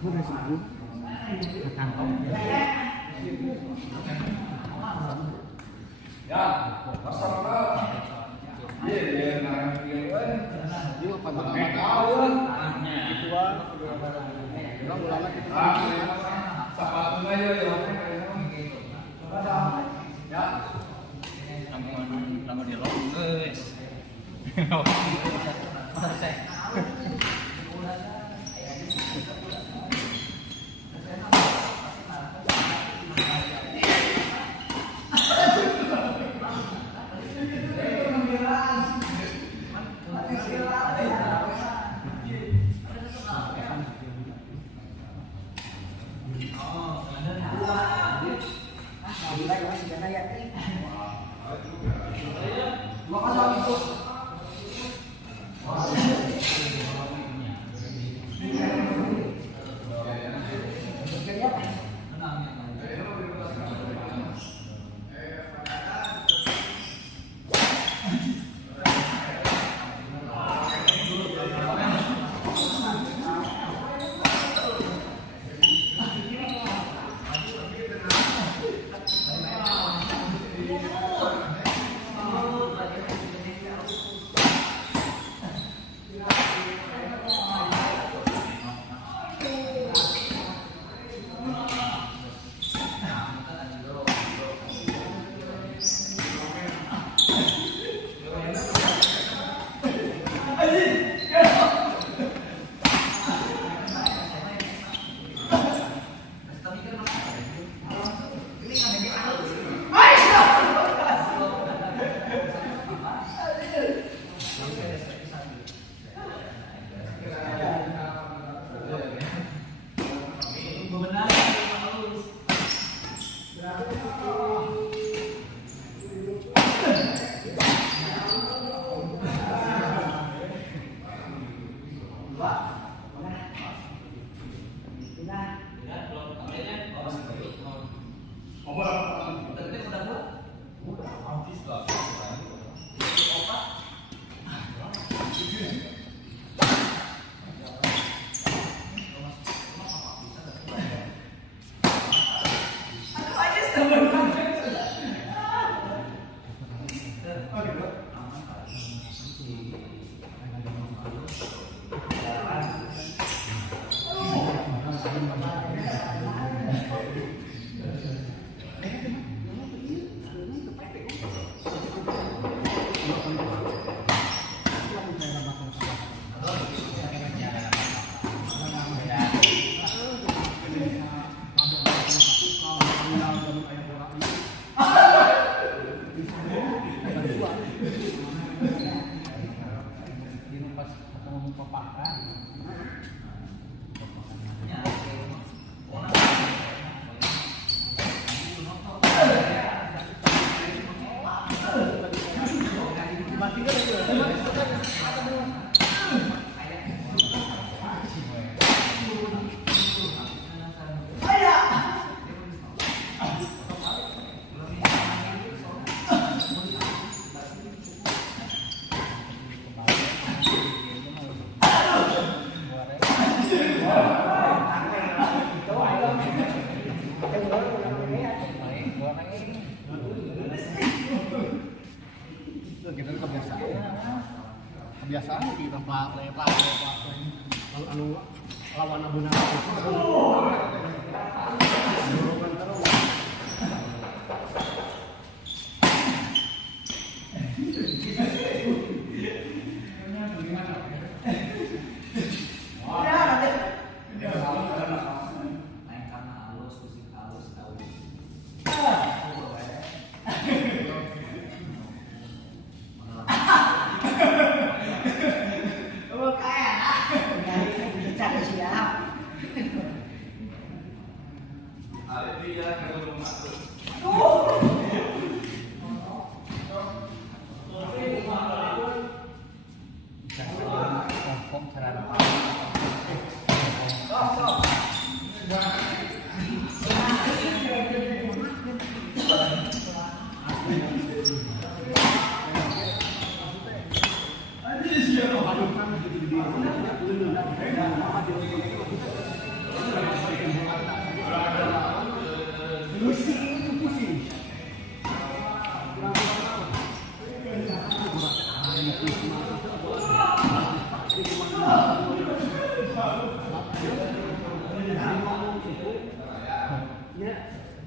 Udah subuh. Kantong. Ya, masalah. Iya, Dia pada ituan. Ulang-ulang kita. Sepatunya ya. Ya. Lama di long, guys. Kita kebiasaan kita lepak anu lawan abuna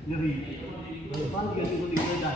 Nyeri. Depan 3 minggu di beda.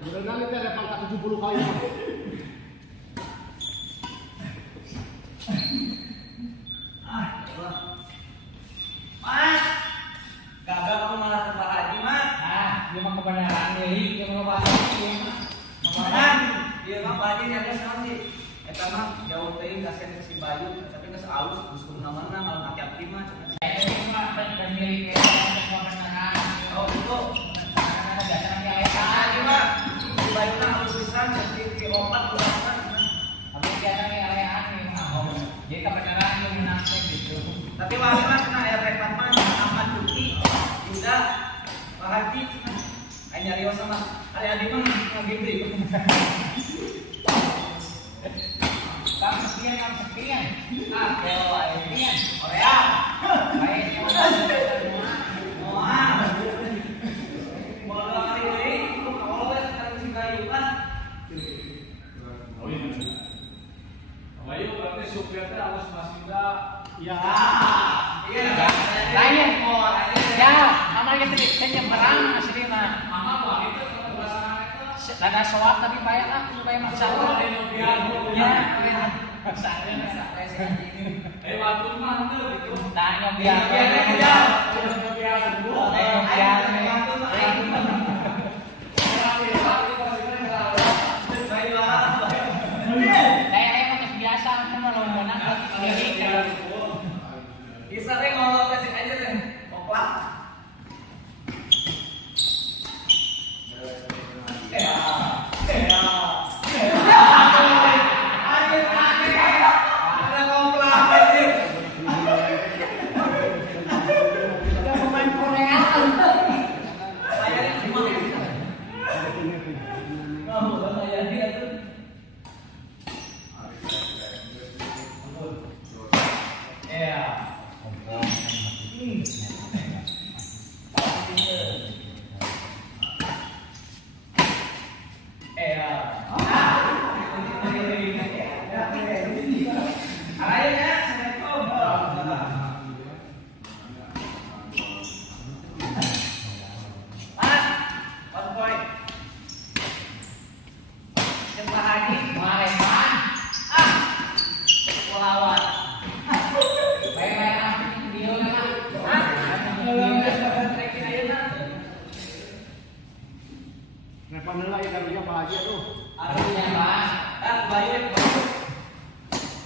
Berenang itu ada pangkat 70 kali. Mas, kagak aku malah ke Pak Haji, Mas. Dia mah kebenaran deui, dia mah pasti Kebenaran, dia mah Pak Haji nyari nanti. Eta mah jauh teuing kasen ke si Bayu, tapi geus alus geus kumaha mah ngakep mah. Saya mah dan milik kebenaran. Oh, itu. Biasanya Pak Haji mah si Bayu mah alus pisan jadi di opat kurang. tapi biasanya alean jadi kebenaran yang menang gitu. Tapi wali mah kena air repat mah Ahmad Duki juga Pak Haji nyarios sama Adi mah ngagibri. Kamu sekian. Kalau Sekian. Korea. Baik, Ayo berarti supirnya harus masih Ya. lain. Ya, namanya tadi perang asli mah. Ada soal tapi bayar lah supaya masalah. Ya, waktu mah gitu. nah yang biasa kan kalau menang Bisa deh ngolok kasih aja deh. Oklak. Ya.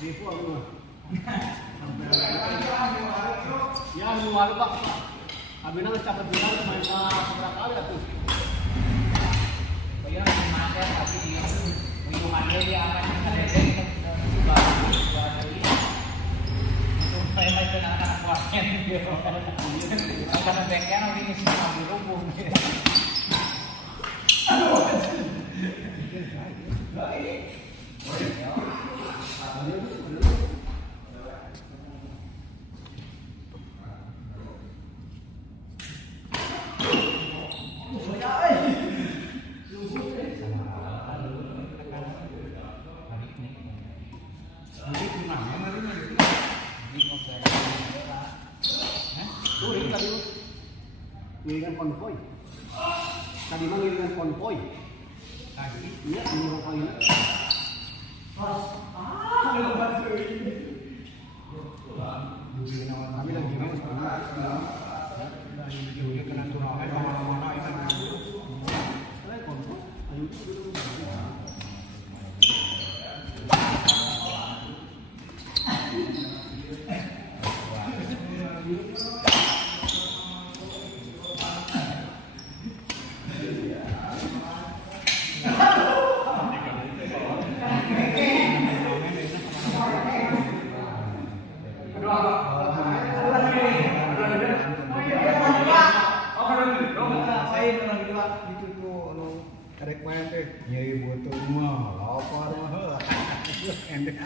Sipo ano. Yan, luwalo ba? Sabi na nagsapat bilang may sobrang kali ito. Kaya yung master kasi yung master yung aman yung kalendeng diba? Kaya may ito nakakakuha ang kalendeng kaya nang linis na ang lubong. Tuloy tadi ngiringan konvoy. Tadi mah ngiringan konvoy. Iya, ini konvoy. Kami lagi mas. Kena turun. Nyeri botol mah, lapar mah. Endek.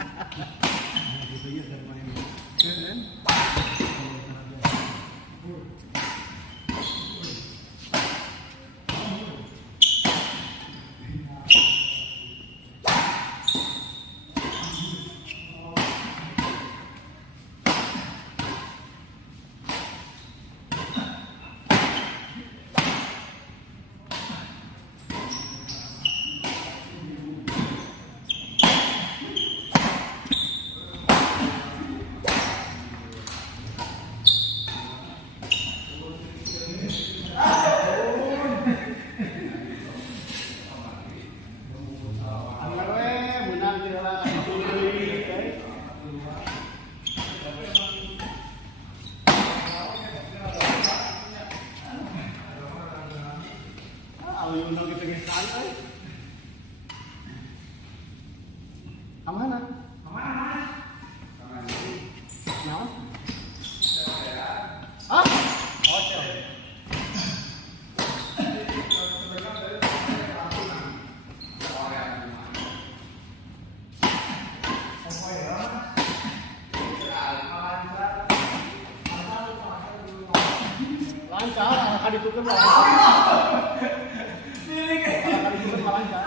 Kemana? Naon? Hah? Lancar, akan ditutup lah. Akan ditutup lancar.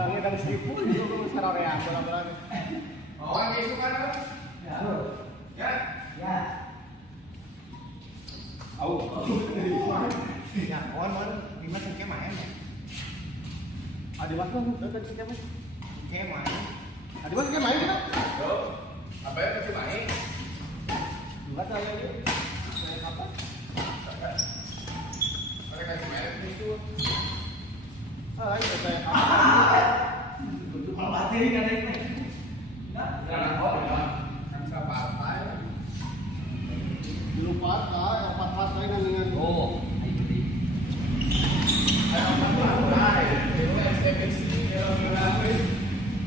Berangnya kan seribu itu sararean bola-bola. Oh, yang itu kan? Ya. Ya. Ya. Au. Ya, kawan gimana sih main ya? Ada waktu datang sih kamu. Main. Ada waktu main kita? Yo. Apa ya masih main? Enggak tahu ya. Main apa? Mereka kasih main itu. Ah, ini saya. Kalau bateri kan ini. Jangan kok ya. Kan siapa apa ya? Belum patah, yang patah ini dengan Oh, itu dia.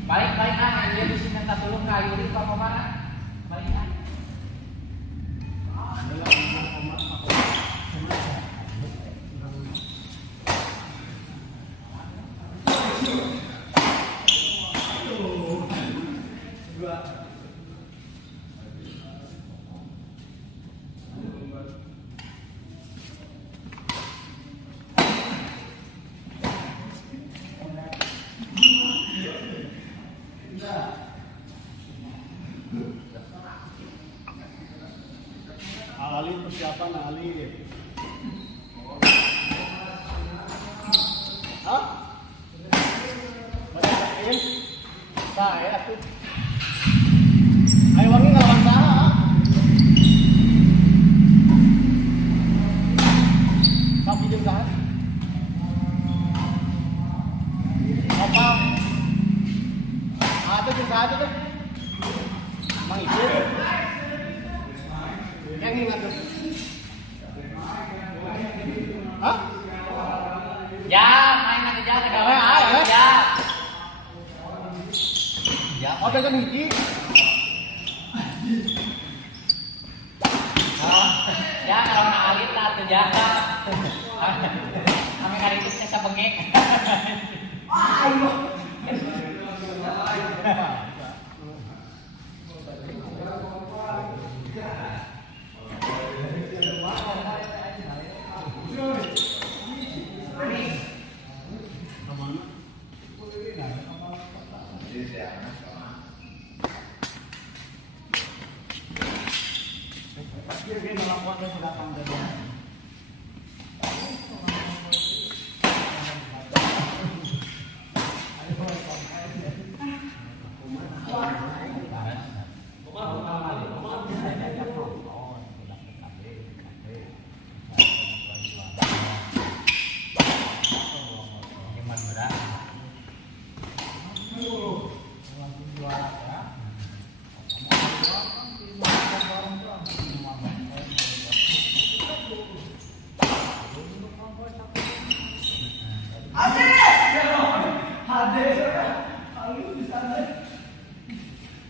Balik-balik kan dia bisa minta tolong kayu di apa mana? Balik kan. alit persiapan alit. Hah? Banyak lain? Saya tuh. Ayo wangi ngelawan saha? Tapi jeung saha? Apa? Ada jeung saha tuh? Mang Ibu. Yang ingat tuh. Hah? Ya, main aja ke gawe Ayo, ya. Ya, Oh, dagang hiji. ya kalau nak alit lah tuh ya. Kami kali itu saya bengek. Dia melakukan kesulitan dari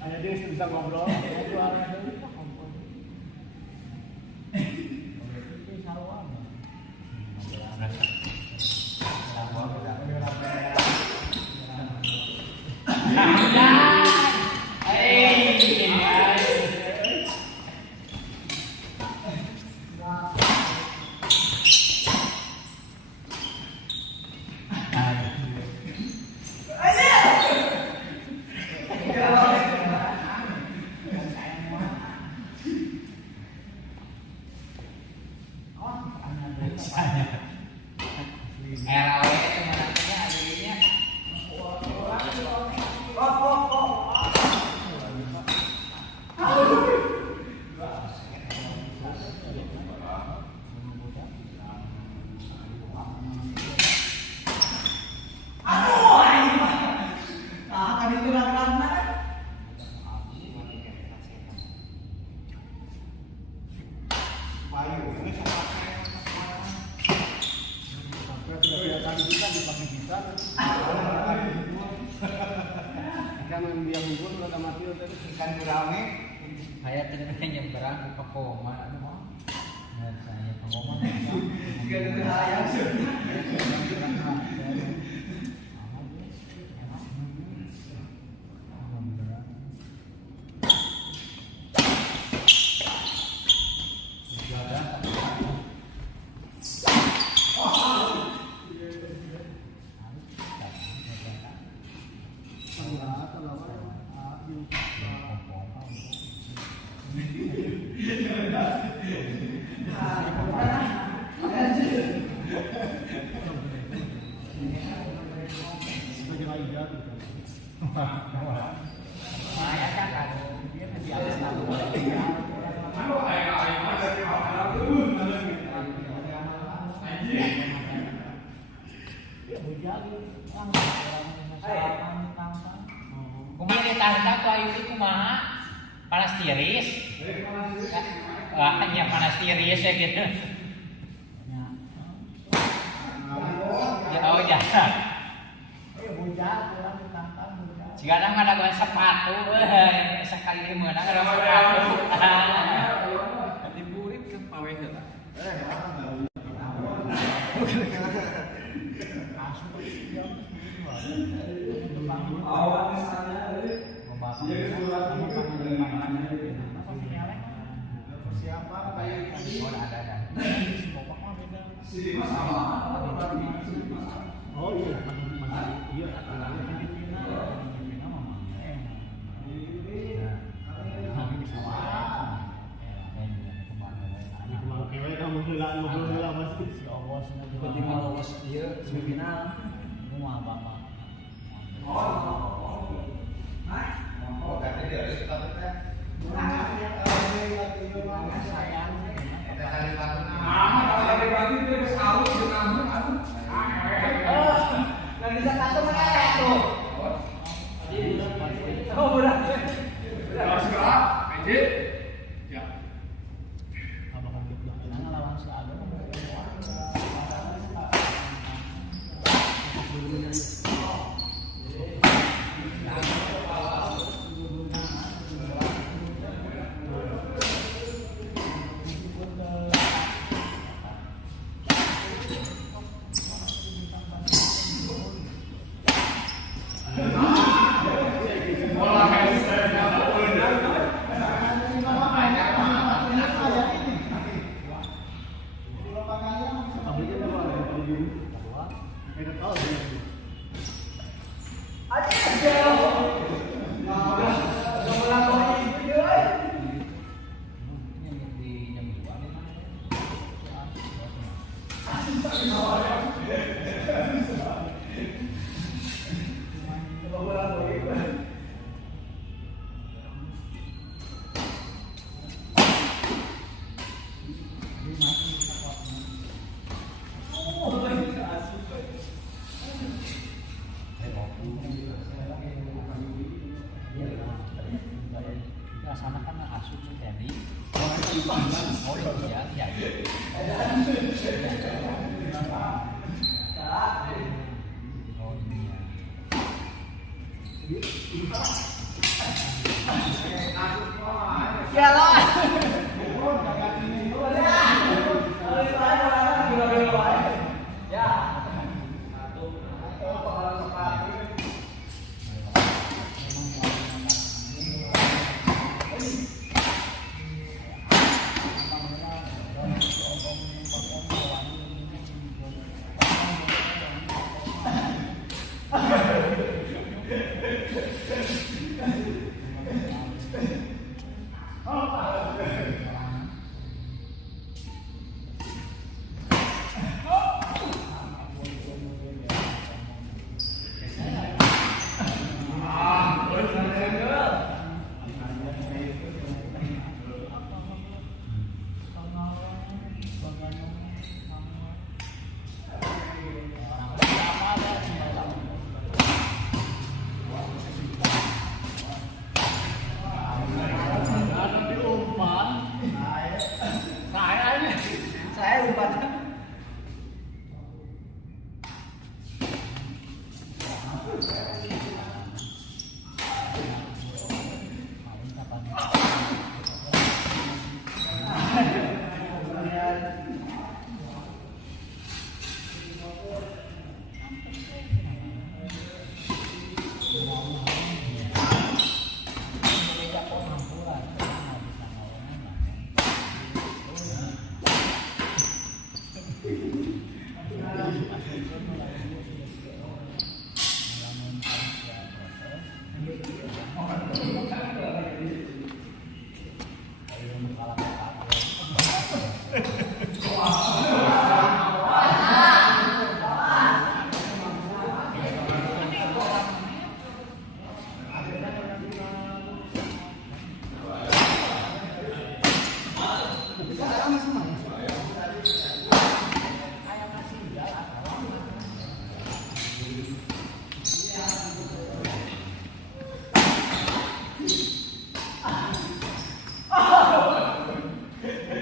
hanya dia bisa ngobrol. RAW itu menariknya adanya. Ikan yang bubur udah mati udah Ikan gurame. Saya tidak nyebrang ke koma. Saya pengomong. Jika ada ayam sih. Saya kan dia masih atas Kumaha ditantang tuh ayu itu kumaha? Panas tiris. Hanya panas tiris ya gitu. Ya oh ya. Jika ada ngadaguan sepatu, sekali menang ada sepatu. Diburit ke pawai heula. Oh iya, iya. ngobrol lama sih. Si Allah sudah tiba-tiba lolos dia semifinal. Itu mah apa-apa. Oh, berarti dia harus tetap kita. Kita hari waktu. Kalau hari pagi dia harus aus dengan aduh. Nggak bisa tato mengelak tuh. Oh, berat. Harus gerak, edit. Ya. Apa kan gitu? Karena lawan si Aldo. Bola handstand apa pun. Abisnya dia malah yang paling gini. Kita tahu dia. Di jam 2. Sana kan asuh dari oh iya iya oh iya Ya lah. Saya umpan.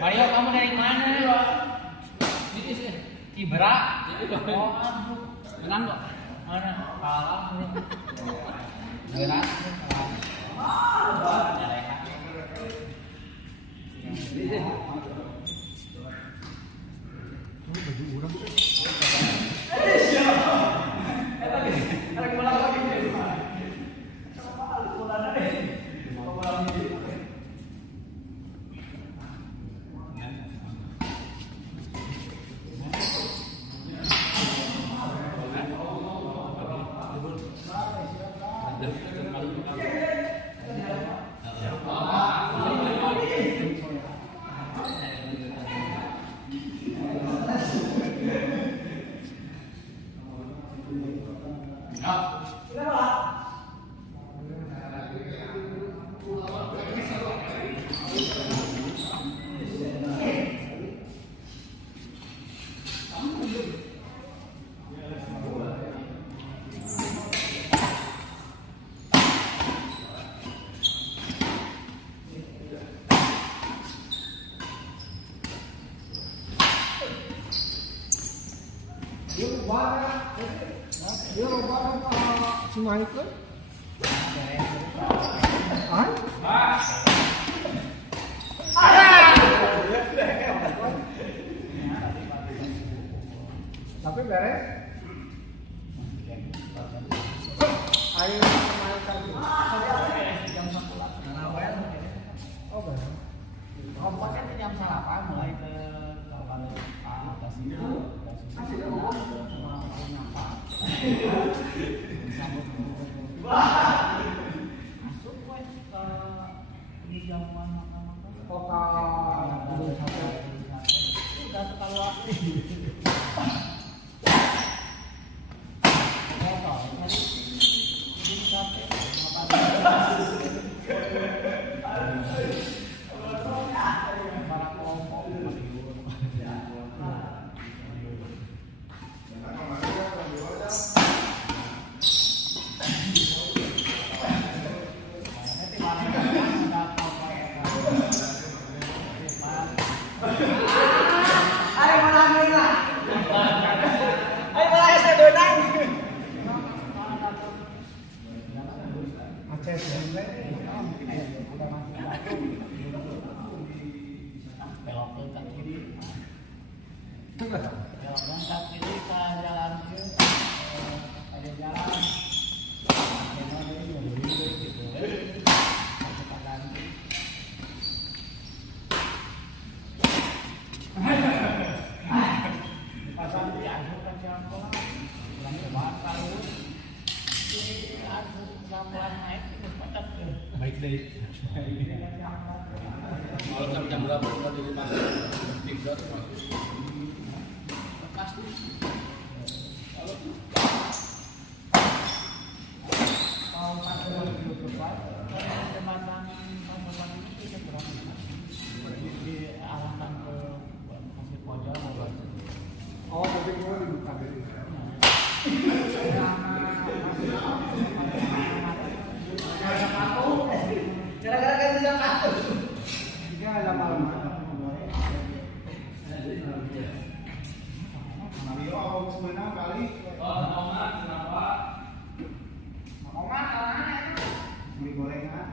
Mario, kamu dari mana? Ini sih Ibra. Oh, aduh. Menang kok. Mana? Kalah. Berat. semua itu. Ah? Tapi beres. Ayo oh beres. Rompotnya itu jam 8 mulai ke atas ini. Kasih cuma nyapa. Masuk gue ke di jamuan makan-makan. Kota Gunung Sate. Udah evaluasi. Aceh sebenarnya udah masuk. Belok ke kiri. Belok ke kiri ke jalan ke ada jalan. Pasang di akhir kacang kolam, bulan kebakar, sambulan naik itu padat tuh. Baik deh. Malam jam berapa udah di rumah? 3 tuh masuk. Pasti. Kalau pasang di depan, jembatan Pamulang ini kita berapa? Di arahkan ke Pasir Pojok mau Oh, tapi gue dibuka dari. Gara-gara ganti jam aku. Dia ada malam. Mario awal semana kali. Beli gorengan.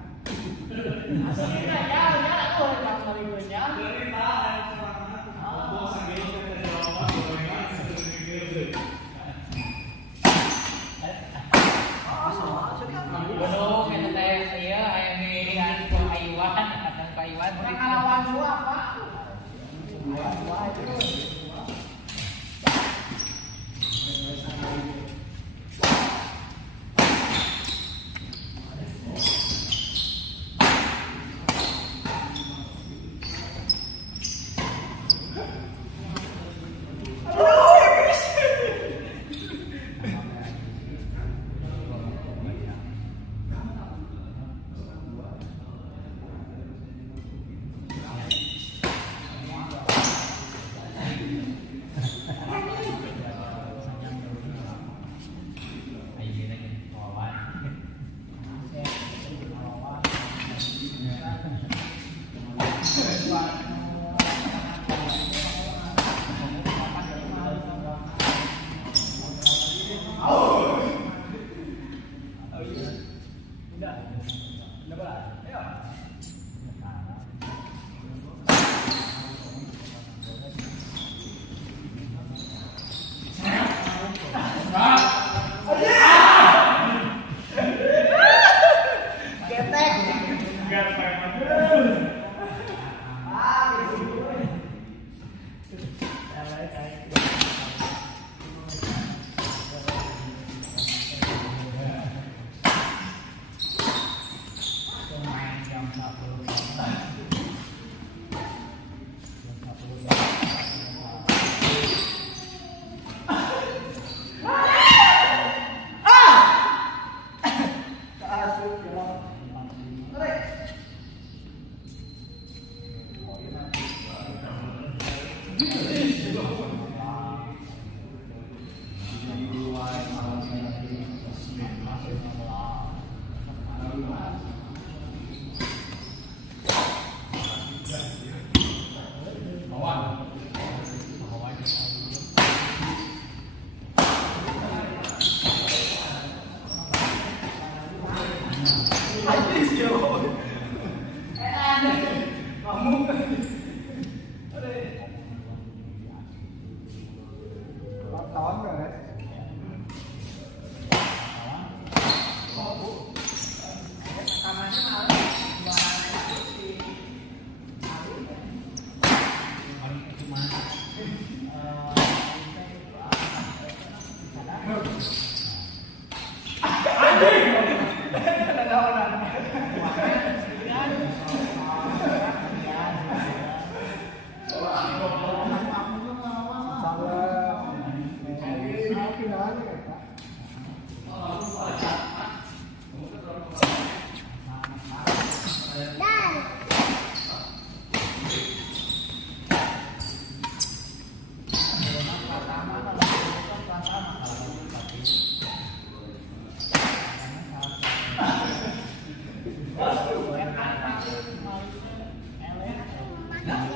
Makan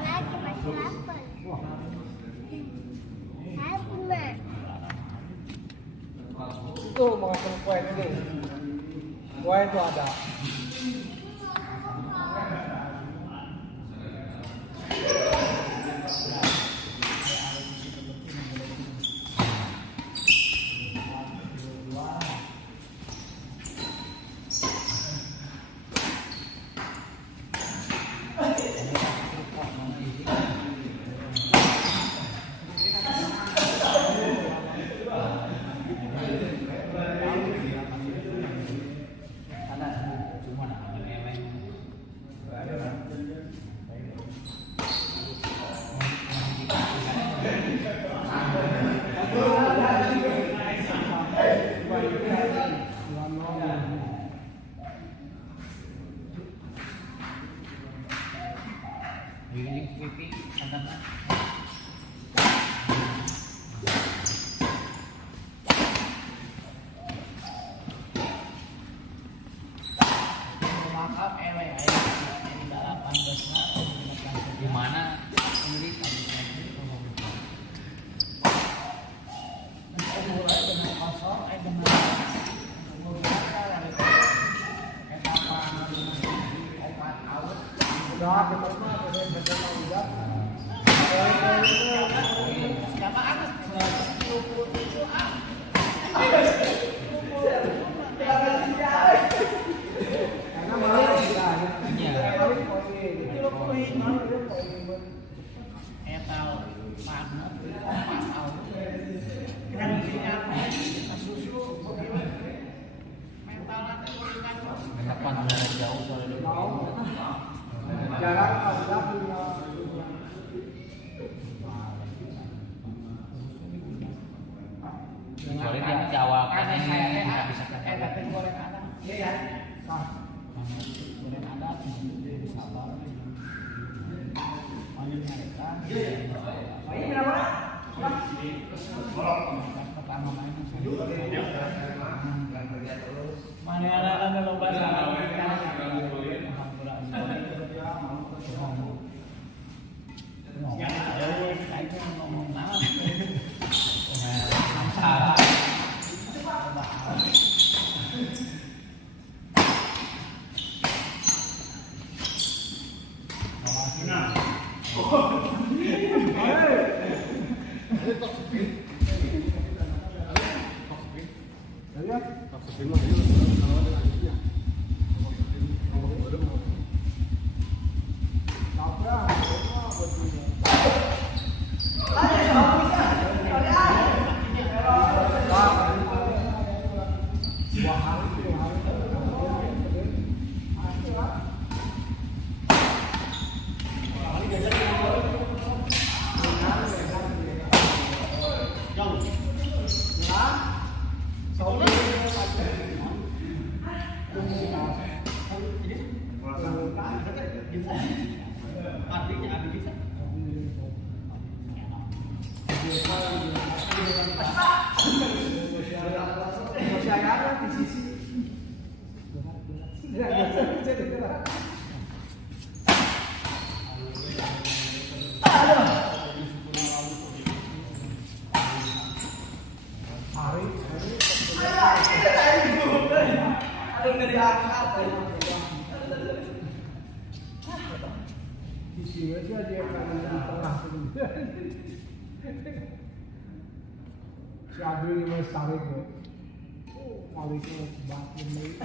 lagi masih lapar. Itu mau ngasih kue ini. Kue itu ada. Di mana sendiri Udah, kita mah bener-bener udah. Siapa atas? Karena malah jauh soalnya. jarang ada punya Kecuali dia Jawa kan ini nggak bisa ada goreng ada. Iya ya. Goreng ada bisa sabar. Panggil mereka. Ini berapa? Pertama main. Mana ada lomba sama si Adi ini mas tarik ya, tarik ke batin lagi.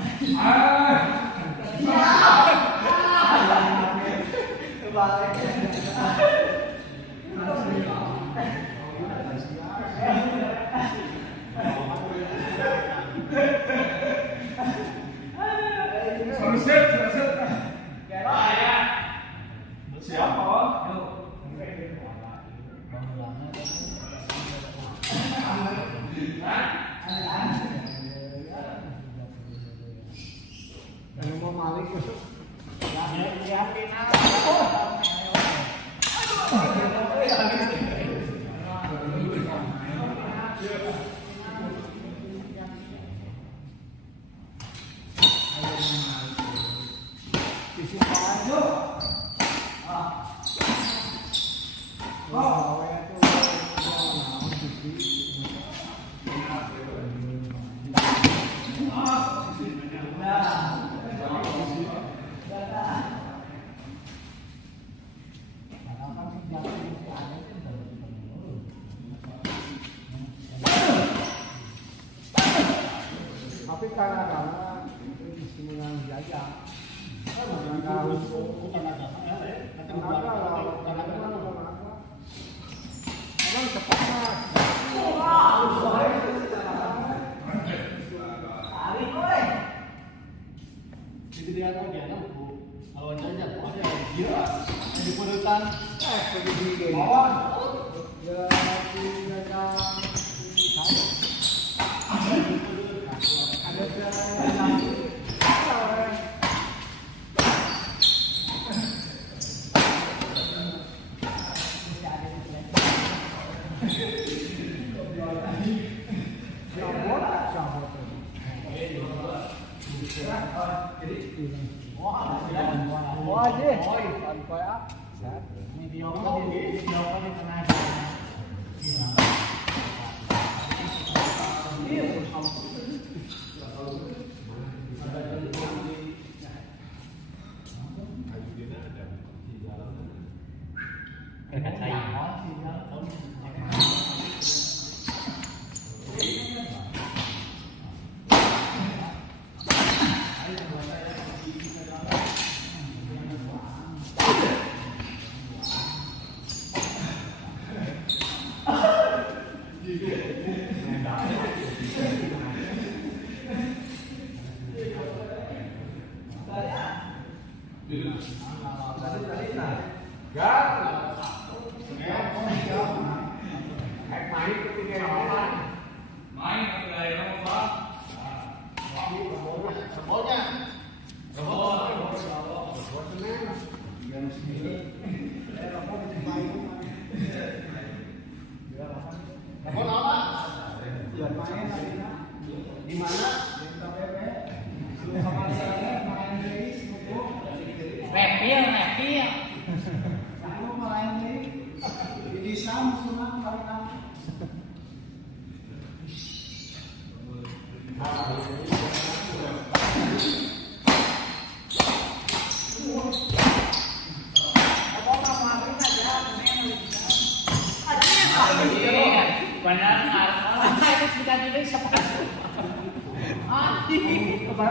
Kalau mau malik masuk, ya final. Bukan agama ya. Kata bukan agama. Emang cepat mas. Itu dia kok dia bu. Kalau aja aku ada yang gila. Di perutan. Begini. Bawah. Ya tidak ada jalan. Wah, je. Sampai ah. Video kan di tengah jalan. Di mana? Repil.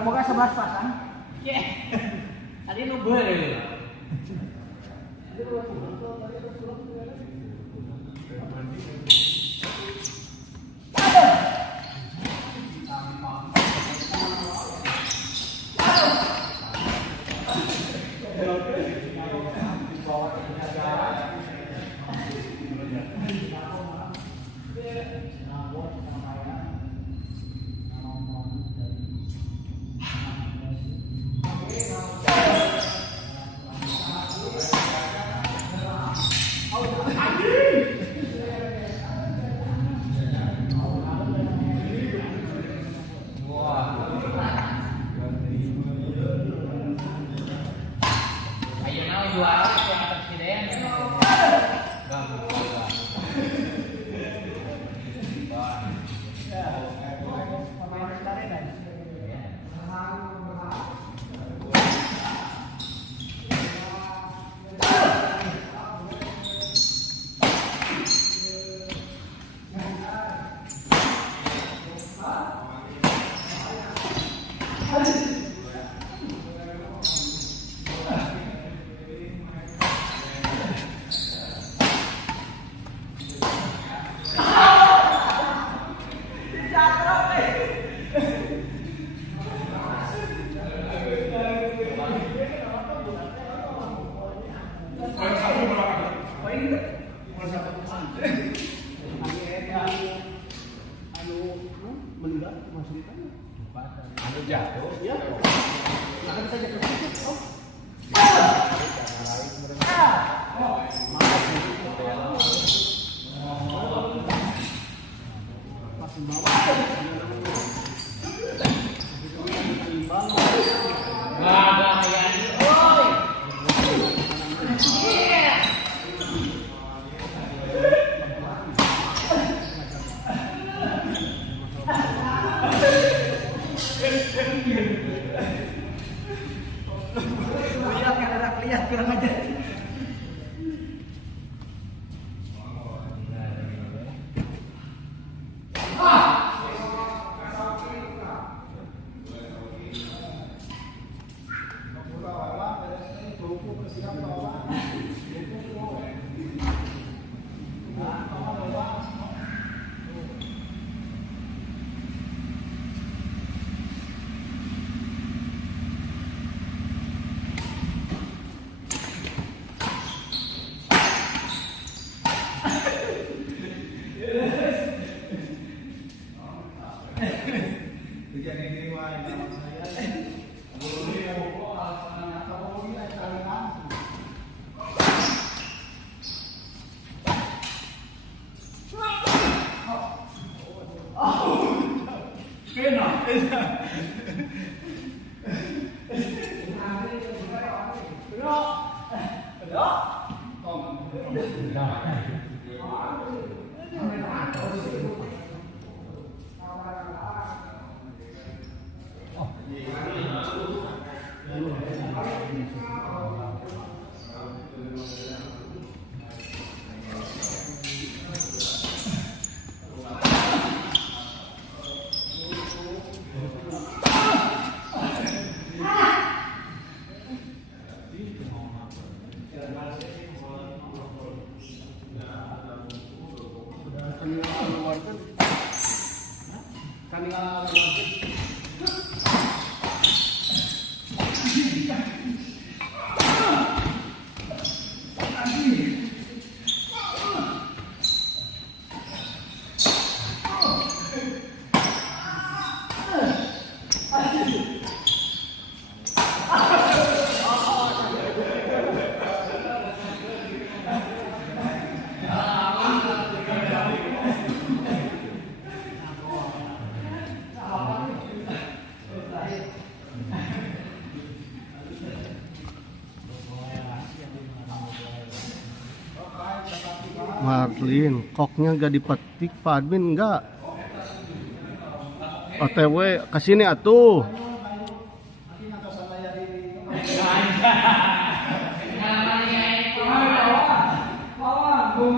Bukan 11 pasang. Tadi nu beureuh. Jatuh. Ya. Akan saja ke oh. Masih lihat kurang aja. Kejadian ini wah nama saya. Marlin, koknya gak dipetik, Pak Admin enggak. OTW kesini atuh.